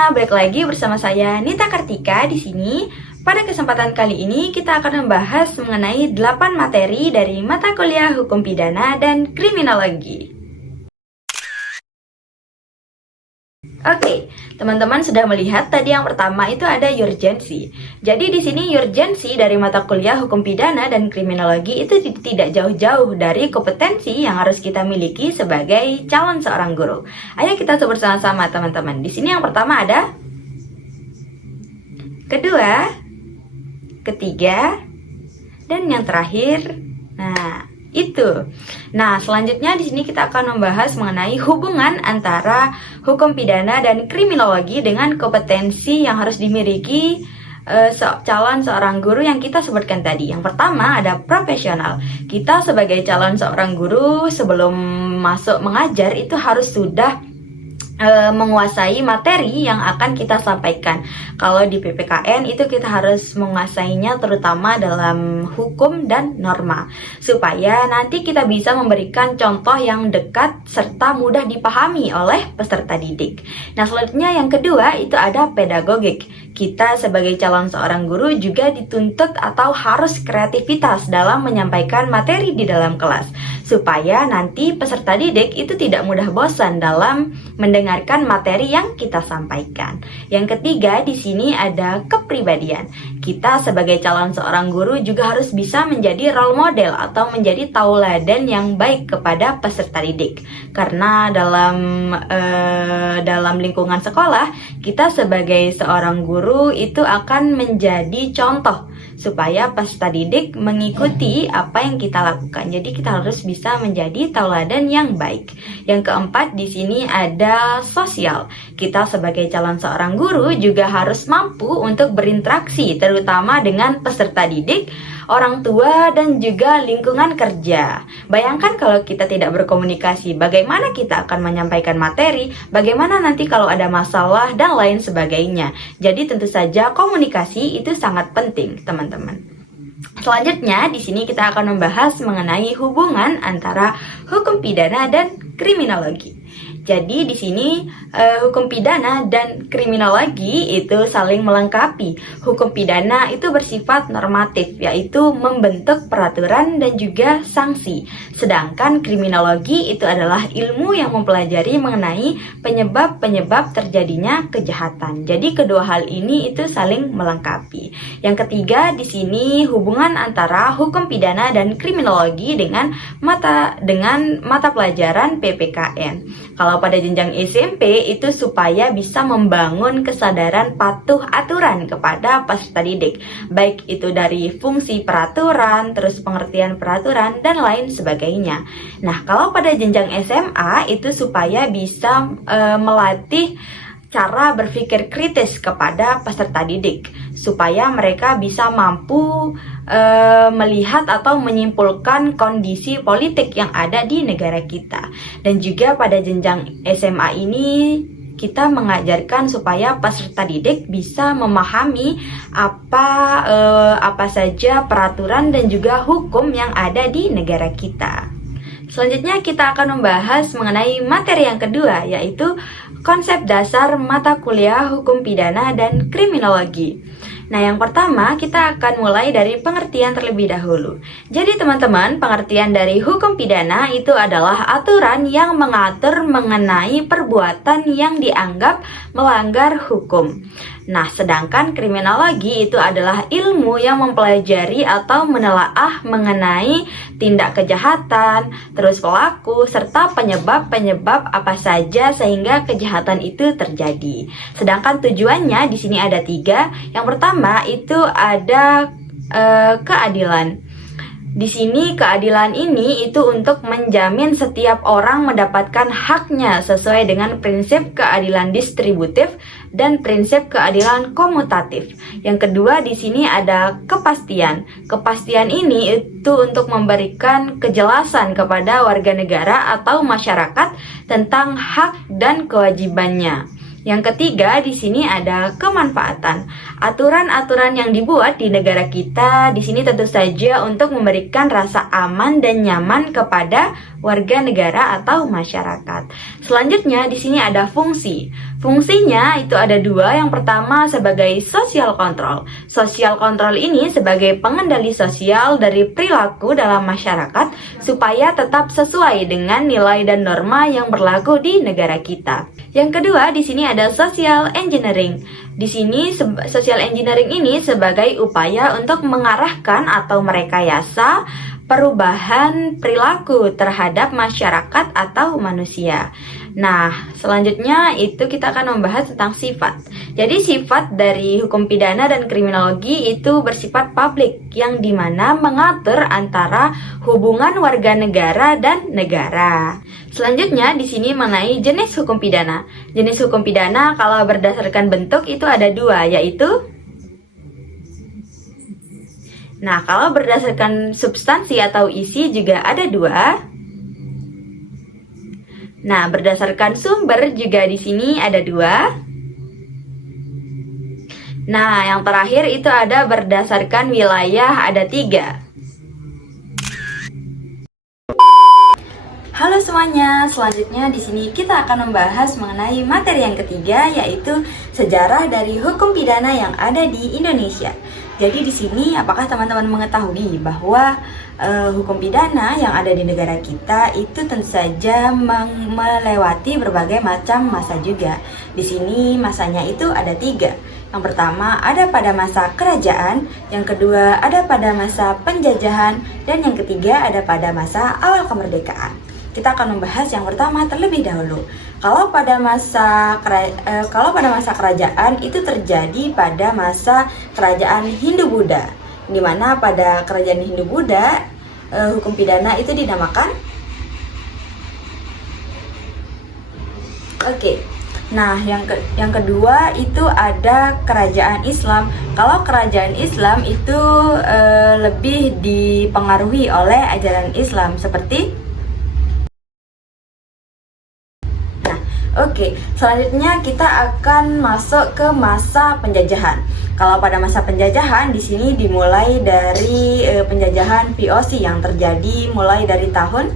semuanya, balik lagi bersama saya Nita Kartika di sini. Pada kesempatan kali ini kita akan membahas mengenai 8 materi dari mata kuliah Hukum Pidana dan Kriminologi. Oke, teman-teman sudah melihat tadi yang pertama itu ada urgensi. Jadi di sini urgensi dari mata kuliah Hukum Pidana dan Kriminologi itu tidak jauh-jauh dari kompetensi yang harus kita miliki sebagai calon seorang guru. Ayo kita sebut sama-sama teman-teman. Di sini yang pertama ada kedua, ketiga, dan yang terakhir. Nah, selanjutnya di sini kita akan membahas mengenai hubungan antara hukum pidana dan kriminologi dengan kompetensi yang harus dimiliki calon seorang guru yang kita sebutkan tadi. Yang pertama ada profesional. Kita sebagai calon seorang guru sebelum masuk mengajar itu harus sudah menguasai materi yang akan kita sampaikan. Kalau di PPKN itu kita harus menguasainya terutama dalam hukum dan norma, supaya nanti kita bisa memberikan contoh yang dekat serta mudah dipahami oleh peserta didik. Nah, selanjutnya yang kedua itu ada pedagogik. Kita sebagai calon seorang guru juga dituntut atau harus kreativitas dalam menyampaikan materi di dalam kelas, supaya nanti peserta didik itu tidak mudah bosan dalam mendengarkan materi yang kita sampaikan. Yang ketiga di sini ada kepribadian. Kita sebagai calon seorang guru juga harus bisa menjadi role model atau menjadi tauladan yang baik kepada peserta didik. Karena dalam lingkungan sekolah, kita sebagai seorang guru itu akan menjadi contoh supaya peserta didik mengikuti apa yang kita lakukan. Jadi kita harus bisa menjadi tauladan yang baik. Yang keempat di sini ada sosial. Kita sebagai calon seorang guru juga harus mampu untuk berinteraksi terutama dengan peserta didik, orang tua, dan juga lingkungan kerja. Bayangkan kalau kita tidak berkomunikasi, bagaimana kita akan menyampaikan materi, bagaimana nanti kalau ada masalah, dan lain sebagainya. Jadi tentu saja komunikasi itu sangat penting, teman-teman. Selanjutnya, di sini kita akan membahas mengenai hubungan antara hukum pidana dan kriminologi. Jadi di sini hukum pidana dan kriminologi itu saling melengkapi. Hukum pidana itu bersifat normatif, yaitu membentuk peraturan dan juga sanksi. Sedangkan kriminologi itu adalah ilmu yang mempelajari mengenai penyebab-penyebab terjadinya kejahatan. Jadi kedua hal ini itu saling melengkapi. Yang ketiga di sini hubungan antara hukum pidana dan kriminologi dengan mata pelajaran PPKN. Kalau pada jenjang SMP itu supaya bisa membangun kesadaran patuh aturan kepada peserta didik, baik itu dari fungsi peraturan, terus pengertian peraturan, dan lain sebagainya. Nah, kalau pada jenjang SMA itu supaya bisa melatih cara berpikir kritis kepada peserta didik, supaya mereka bisa mampu melihat atau menyimpulkan kondisi politik yang ada di negara kita. Dan juga pada jenjang SMA ini kita mengajarkan supaya peserta didik bisa memahami apa saja peraturan dan juga hukum yang ada di negara kita. Selanjutnya kita akan membahas mengenai materi yang kedua, yaitu konsep dasar mata kuliah hukum pidana dan kriminologi. Nah, yang pertama kita akan mulai dari pengertian terlebih dahulu. Jadi teman-teman, pengertian dari hukum pidana itu adalah aturan yang mengatur mengenai perbuatan yang dianggap melanggar hukum. Nah, sedangkan kriminologi itu adalah ilmu yang mempelajari atau menelaah mengenai tindak kejahatan, terus pelaku, serta penyebab-penyebab apa saja sehingga kejahatan itu terjadi. Sedangkan tujuannya di sini ada 3. Yang pertama itu ada keadilan. Di sini keadilan ini itu untuk menjamin setiap orang mendapatkan haknya sesuai dengan prinsip keadilan distributif dan prinsip keadilan komutatif. Yang kedua di sini ada kepastian. Kepastian ini itu untuk memberikan kejelasan kepada warga negara atau masyarakat tentang hak dan kewajibannya. Yang ketiga, di sini ada kemanfaatan. Aturan-aturan yang dibuat di negara kita di sini tentu saja untuk memberikan rasa aman dan nyaman kepada warga negara atau masyarakat. Selanjutnya di sini ada fungsi. Fungsinya itu ada dua. Yang pertama sebagai social control. Social control ini sebagai pengendali sosial dari perilaku dalam masyarakat supaya tetap sesuai dengan nilai dan norma yang berlaku di negara kita. Yang kedua di sini ada social engineering. Di sini social engineering ini sebagai upaya untuk mengarahkan atau merekayasa perubahan perilaku terhadap masyarakat atau manusia. Nah, selanjutnya itu kita akan membahas tentang sifat. Jadi sifat dari hukum pidana dan kriminologi itu bersifat publik, yang dimana mengatur antara hubungan warga negara dan negara. Selanjutnya di sini mengenai jenis hukum pidana. Jenis hukum pidana kalau berdasarkan bentuk itu ada dua, yaitu kalau berdasarkan substansi atau isi juga ada dua. Nah, berdasarkan sumber juga di sini ada dua. Nah, yang terakhir itu ada berdasarkan wilayah ada tiga. Halo semuanya, selanjutnya di sini kita akan membahas mengenai materi yang ketiga, yaitu sejarah dari hukum pidana yang ada di Indonesia. Jadi di sini apakah teman-teman mengetahui bahwa hukum pidana yang ada di negara kita itu tentu saja melewati berbagai macam masa juga. Di sini masanya itu ada tiga. Yang pertama ada pada masa kerajaan, yang kedua ada pada masa penjajahan, dan yang ketiga ada pada masa awal kemerdekaan. Kita akan membahas yang pertama terlebih dahulu. Kalau pada masa kerajaan itu terjadi pada masa kerajaan Hindu-Buddha, di mana pada kerajaan Hindu-Buddha hukum pidana itu dinamakan Nah, yang kedua itu ada kerajaan Islam. Kalau kerajaan Islam itu lebih dipengaruhi oleh ajaran Islam seperti selanjutnya kita akan masuk ke masa penjajahan. Kalau pada masa penjajahan di sini dimulai dari penjajahan VOC yang terjadi mulai dari tahun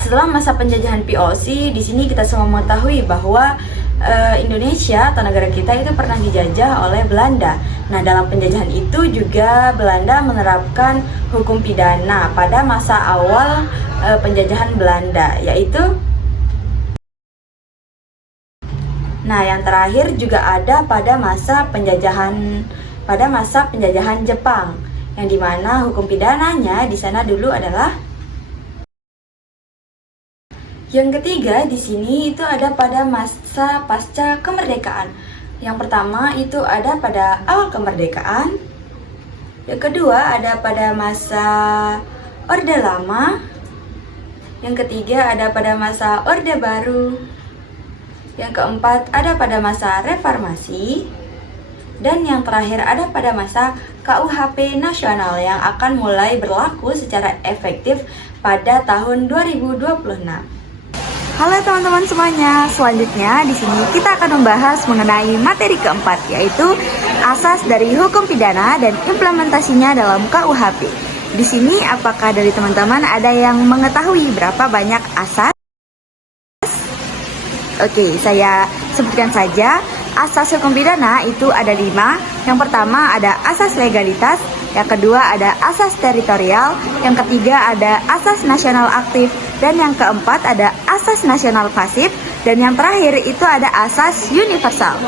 Setelah masa penjajahan VOC, di sini kita semua mengetahui bahwa Indonesia atau negara kita itu pernah dijajah oleh Belanda. Nah, dalam penjajahan itu juga Belanda menerapkan hukum pidana pada masa awal penjajahan Belanda, yaitu yang terakhir juga ada pada masa penjajahan Jepang, yang dimana hukum pidananya di sana dulu adalah Yang ketiga di sini itu ada pada masa pasca kemerdekaan. Yang pertama itu ada pada awal kemerdekaan. Yang kedua ada pada masa Orde Lama. Yang ketiga ada pada masa Orde Baru. Yang keempat ada pada masa Reformasi. Dan yang terakhir ada pada masa KUHP nasional yang akan mulai berlaku secara efektif pada tahun 2026. Halo teman-teman semuanya, selanjutnya di sini kita akan membahas mengenai materi keempat, yaitu asas dari hukum pidana dan implementasinya dalam KUHP. Di sini apakah dari teman-teman ada yang mengetahui berapa banyak asas? Oke, saya sebutkan saja. Asas hukum pidana itu ada 5. Yang pertama ada asas legalitas, yang kedua ada asas teritorial, yang ketiga ada asas nasional aktif, dan yang keempat ada asas nasional pasif, dan yang terakhir itu ada asas universal.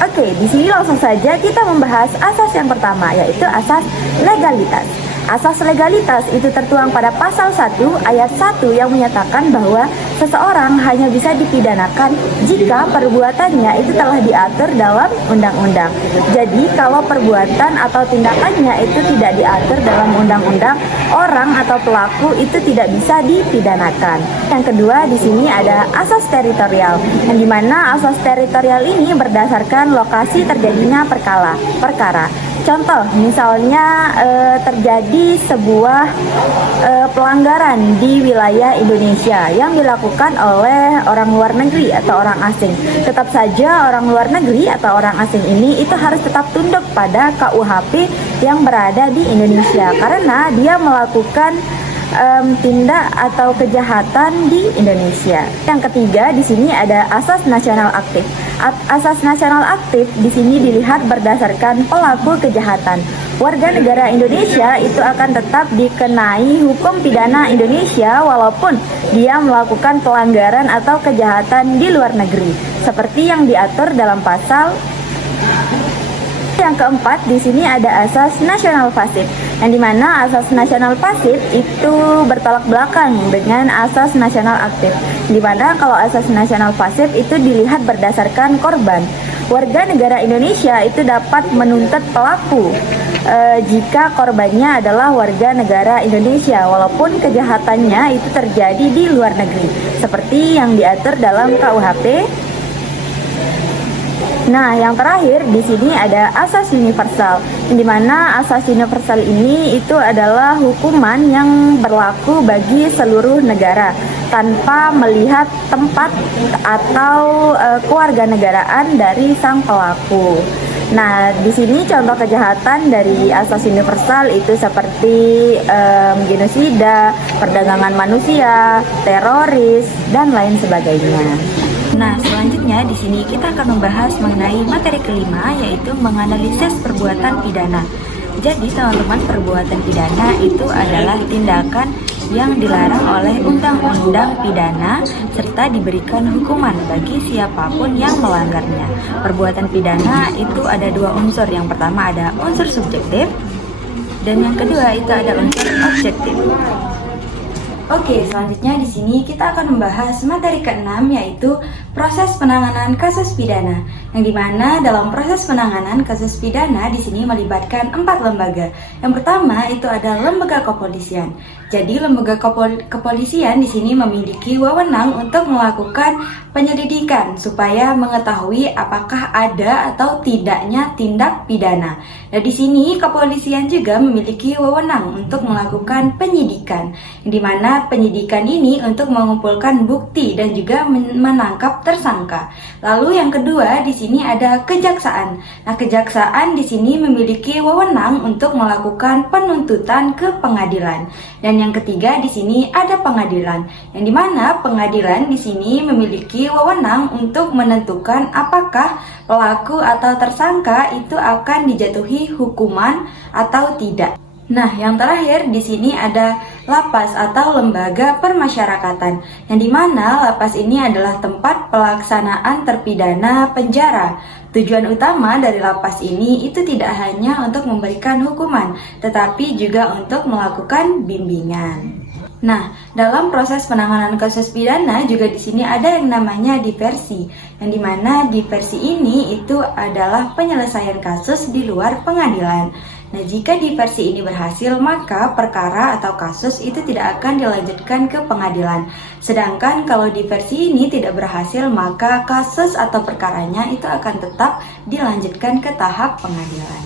Oke, di sini langsung saja kita membahas asas yang pertama, yaitu asas legalitas. Asas legalitas itu tertuang pada pasal 1 ayat 1 yang menyatakan bahwa seseorang hanya bisa dipidanakan jika perbuatannya itu telah diatur dalam undang-undang. Jadi kalau perbuatan atau tindakannya itu tidak diatur dalam undang-undang, orang atau pelaku itu tidak bisa dipidanakan. Yang kedua di sini ada asas teritorial, yang dimana asas teritorial ini berdasarkan lokasi terjadinya perkara. Contoh, misalnya terjadi sebuah pelanggaran di wilayah Indonesia yang dilakukan oleh orang luar negeri atau orang asing. Tetap saja orang luar negeri atau orang asing ini itu harus tetap tunduk pada KUHP yang berada di Indonesia karena dia melakukan tindak atau kejahatan di Indonesia. Yang ketiga, di sini ada asas nasional aktif. Asas nasional aktif di sini dilihat berdasarkan pelaku kejahatan. Warga negara Indonesia itu akan tetap dikenai hukum pidana Indonesia walaupun dia melakukan pelanggaran atau kejahatan di luar negeri, seperti yang diatur dalam pasal. Yang keempat, di sini ada asas nasional pasif, yang dimana asas nasional pasif itu bertolak belakang dengan asas nasional aktif. Dimana kalau asas nasional pasif itu dilihat berdasarkan korban. Warga negara Indonesia itu dapat menuntut pelaku jika korbannya adalah warga negara Indonesia, walaupun kejahatannya itu terjadi di luar negeri, seperti yang diatur dalam KUHP. Nah, yang terakhir di sini ada asas universal, di mana asas universal ini itu adalah hukuman yang berlaku bagi seluruh negara tanpa melihat tempat atau kewarganegaraan dari sang pelaku. Nah, di sini contoh kejahatan dari asas universal itu seperti genosida, perdagangan manusia, teroris, dan lain sebagainya. Nah, selanjutnya di sini kita akan membahas mengenai materi kelima, yaitu menganalisis perbuatan pidana. Jadi, teman-teman, perbuatan pidana itu adalah tindakan yang dilarang oleh undang-undang pidana serta diberikan hukuman bagi siapapun yang melanggarnya. Perbuatan pidana itu ada dua unsur. Yang pertama ada unsur subjektif dan yang kedua itu ada unsur objektif. Oke, selanjutnya di sini kita akan membahas materi keenam, yaitu proses penanganan kasus pidana. Yang dimana dalam proses penanganan kasus pidana di sini melibatkan 4 lembaga. Yang pertama itu ada lembaga kepolisian. Jadi lembaga kepolisian di sini memiliki wewenang untuk melakukan penyelidikan supaya mengetahui apakah ada atau tidaknya tindak pidana. Nah, di sini kepolisian juga memiliki wewenang untuk melakukan penyidikan, di mana penyidikan ini untuk mengumpulkan bukti dan juga menangkap tersangka. Lalu yang kedua di sini ada kejaksaan. Nah, kejaksaan di sini memiliki wewenang untuk melakukan penuntutan ke pengadilan. Dan yang ketiga di sini ada pengadilan, yang dimana pengadilan di sini memiliki wewenang untuk menentukan apakah pelaku atau tersangka itu akan dijatuhi hukuman atau tidak. Nah, yang terakhir di sini ada lapas atau lembaga permasyarakatan, yang dimana lapas ini adalah tempat pelaksanaan terpidana penjara. Tujuan utama dari lapas ini itu tidak hanya untuk memberikan hukuman, tetapi juga untuk melakukan bimbingan. Nah, dalam proses penanganan kasus pidana juga di sini ada yang namanya diversi, yang dimana diversi ini itu adalah penyelesaian kasus di luar pengadilan. Nah, jika diversi ini berhasil, maka perkara atau kasus itu tidak akan dilanjutkan ke pengadilan. Sedangkan kalau diversi ini tidak berhasil, maka kasus atau perkaranya itu akan tetap dilanjutkan ke tahap pengadilan.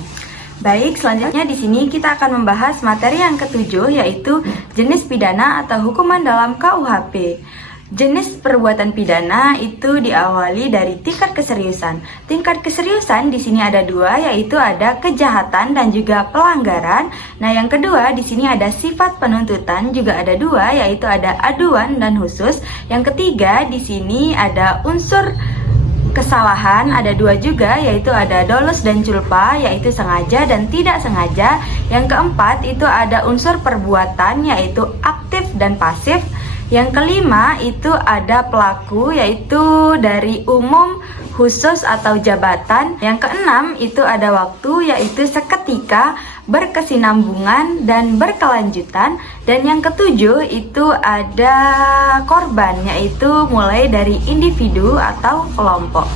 Baik, selanjutnya di sini kita akan membahas materi yang ketujuh, yaitu jenis pidana atau hukuman dalam KUHP. Jenis perbuatan pidana itu diawali dari tingkat keseriusan. Tingkat keseriusan di sini ada dua, yaitu ada kejahatan dan juga pelanggaran. Nah, yang kedua di sini ada sifat penuntutan, juga ada dua, yaitu ada aduan dan khusus. Yang ketiga di sini ada unsur kesalahan, ada dua juga, yaitu ada dolus dan culpa, yaitu sengaja dan tidak sengaja. Yang keempat itu ada unsur perbuatan, yaitu aktif dan pasif. Yang kelima itu ada pelaku, yaitu dari umum, khusus atau jabatan. Yang keenam itu ada waktu, yaitu seketika, berkesinambungan dan berkelanjutan. Dan yang ketujuh itu ada korban, yaitu mulai dari individu atau kelompok.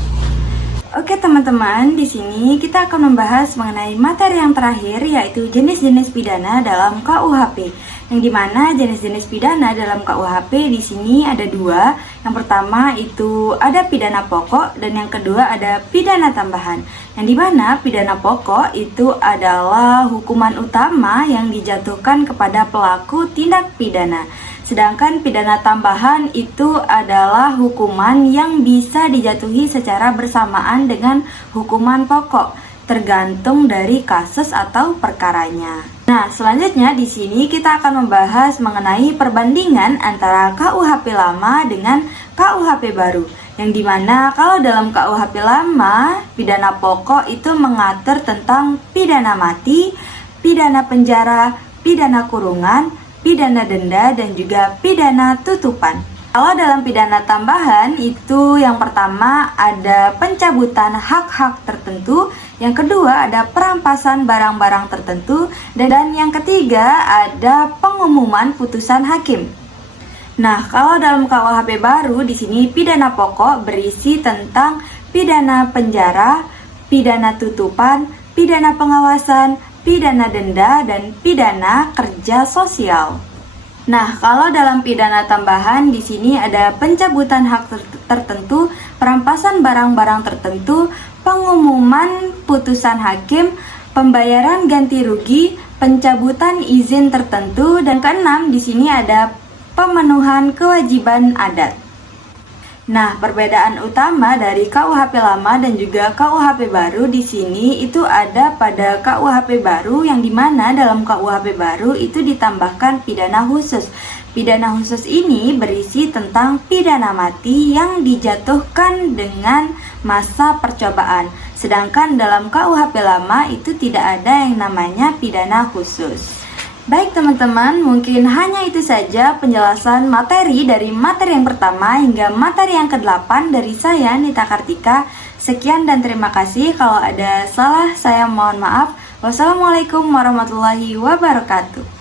Oke teman-teman, di sini kita akan membahas mengenai materi yang terakhir, yaitu jenis-jenis pidana dalam KUHP. yang dimana jenis-jenis pidana dalam KUHP di sini ada dua. Yang pertama itu ada pidana pokok dan yang kedua ada pidana tambahan. Yang dimana pidana pokok itu adalah hukuman utama yang dijatuhkan kepada pelaku tindak pidana. Sedangkan pidana tambahan itu adalah hukuman yang bisa dijatuhi secara bersamaan dengan hukuman pokok, tergantung dari kasus atau perkaranya. Nah, selanjutnya di sini kita akan membahas mengenai perbandingan antara KUHP lama dengan KUHP baru. Yang dimana kalau dalam KUHP lama, pidana pokok itu mengatur tentang pidana mati, pidana penjara, pidana kurungan, pidana denda, dan juga pidana tutupan. Kalau dalam pidana tambahan itu yang pertama ada pencabutan hak-hak tertentu, yang kedua ada perampasan barang-barang tertentu, dan yang ketiga ada pengumuman putusan hakim. Nah, kalau dalam KUHP baru di sini pidana pokok berisi tentang pidana penjara, pidana tutupan, pidana pengawasan, pidana denda, dan pidana kerja sosial. Nah, kalau dalam pidana tambahan di sini ada pencabutan hak tertentu, perampasan barang-barang tertentu, pengumuman putusan hakim, pembayaran ganti rugi, pencabutan izin tertentu, dan keenam di sini ada pemenuhan kewajiban adat. Nah, perbedaan utama dari KUHP lama dan juga KUHP baru di sini itu ada pada KUHP baru, yang dimana dalam KUHP baru itu ditambahkan pidana khusus. Pidana khusus ini berisi tentang pidana mati yang dijatuhkan dengan masa percobaan. Sedangkan dalam KUHP lama itu tidak ada yang namanya pidana khusus. Baik teman-teman, mungkin hanya itu saja penjelasan materi dari materi yang pertama hingga materi yang ke-8 dari saya, Nita Kartika. Sekian dan terima kasih. Kalau ada salah, saya mohon maaf. Wassalamualaikum warahmatullahi wabarakatuh.